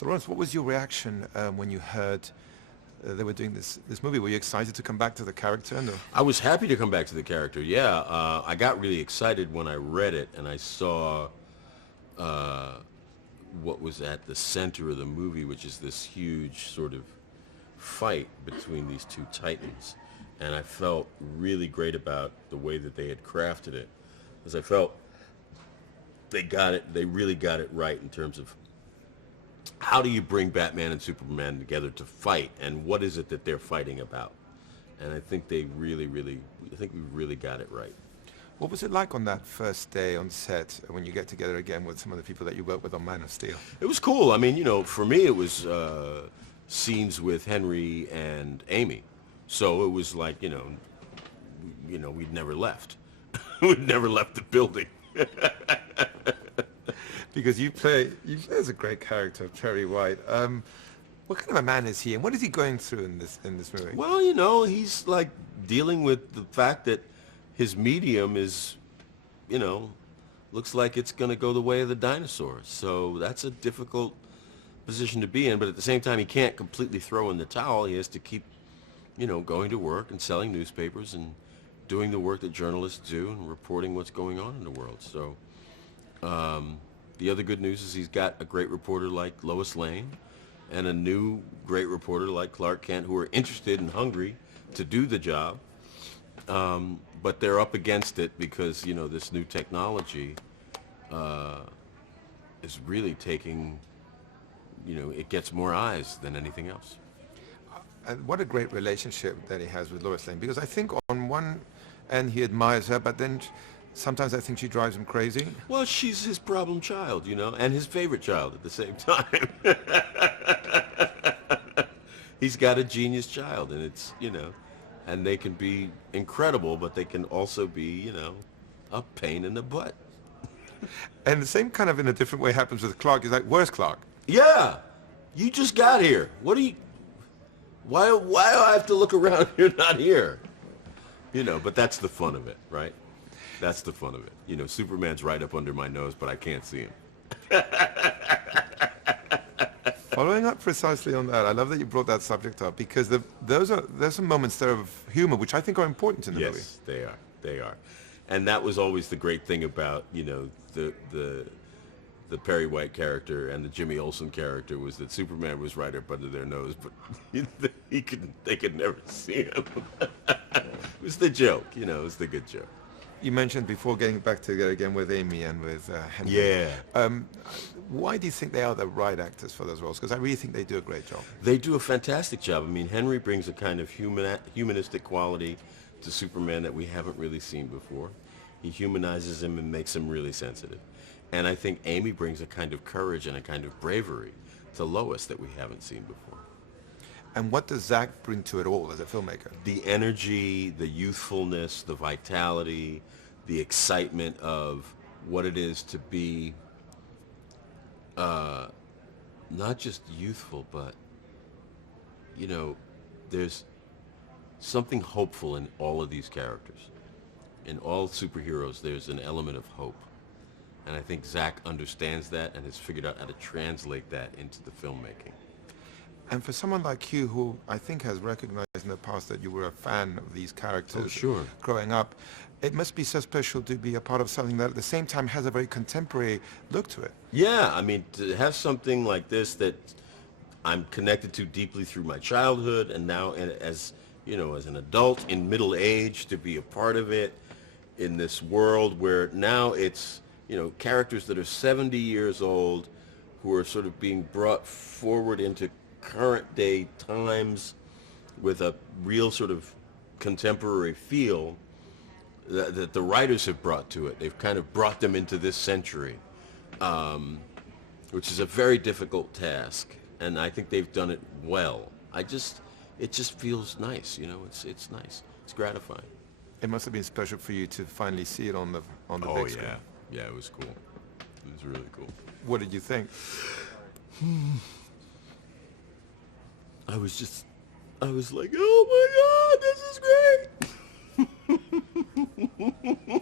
So, Laurence, what was your reaction when you heard they were doing this movie? Were you excited to come back to the character? And I was happy to come back to the character. Yeah, I got really excited when I read it and I saw what was at the center of the movie, which is this huge sort of fight between these two titans. And I felt really great about the way that they had crafted it, because I felt they really got it right in terms of how do you bring Batman and Superman together to fight, and what is it that they're fighting about? And I think we really got it right. what was it like on that first day on set when you get together again with some of the people that you worked with on Man of Steel? It was cool. I mean, for me, it was scenes with Henry and Amy, so it was like, we'd never left. We'd never left the building. Because you play as a great character, Perry White. What kind of a man is he, and what is he going through in this movie? Well, he's like dealing with the fact that his medium is, looks like it's going to go the way of the dinosaurs. So that's a difficult position to be in. But at the same time, he can't completely throw in the towel. He has to keep, going to work and selling newspapers and doing the work that journalists do and reporting what's going on in the world. So the other good news is he's got a great reporter like Lois Lane and a new great reporter like Clark Kent, who are interested and hungry to do the job. But they're up against it because, this new technology is really taking, it gets more eyes than anything else. And what a great relationship that he has with Lois Lane, because I think on one end he admires her, but then sometimes I think she drives him crazy. Well, she's his problem child, and his favorite child at the same time. He's got a genius child, and it's, and they can be incredible, but they can also be, a pain in the butt. And the same kind of in a different way happens with Clark. He's like, where's Clark? Yeah, you just got here. Why do I have to look around? You're not here. But that's the fun of it, right? That's the fun of it. Superman's right up under my nose, but I can't see him. Following up precisely on that, I love that you brought that subject up, because there's some moments there of humor which I think are important in the movie. Yes, they are. And that was always the great thing about, the Perry White character and the Jimmy Olsen character, was that Superman was right up under their nose, but they could never see him. It was the joke, it was the good joke. You mentioned before getting back together again with Amy and with Henry. Yeah. Why do you think they are the right actors for those roles? Because I really think they do a great job. They do a fantastic job. I mean, Henry brings a kind of humanistic quality to Superman that we haven't really seen before. He humanizes him and makes him really sensitive. And I think Amy brings a kind of courage and a kind of bravery to Lois that we haven't seen before. And what does Zach bring to it all as a filmmaker? The energy, the youthfulness, the vitality, the excitement of what it is to be not just youthful, but, there's something hopeful in all of these characters. In all superheroes, there's an element of hope. And I think Zach understands that and has figured out how to translate that into the filmmaking. And for someone like you, who I think has recognized in the past that you were a fan of these characters. Oh, sure. Growing up, it must be so special to be a part of something that at the same time has a very contemporary look to it. Yeah, I mean, to have something like this that I'm connected to deeply through my childhood, and now as an adult in middle age, to be a part of it in this world where now it's, characters that are 70 years old who are sort of being brought forward into current day times with a real sort of contemporary feel that the writers have brought to it. They've kind of brought them into this century, which is a very difficult task, and I think they've done it well. It just feels nice, it's nice. It's gratifying. It must have been special for you to finally see it on the big screen. Yeah, it was cool. It was really cool. What did you think? I was like, oh my God, this is great.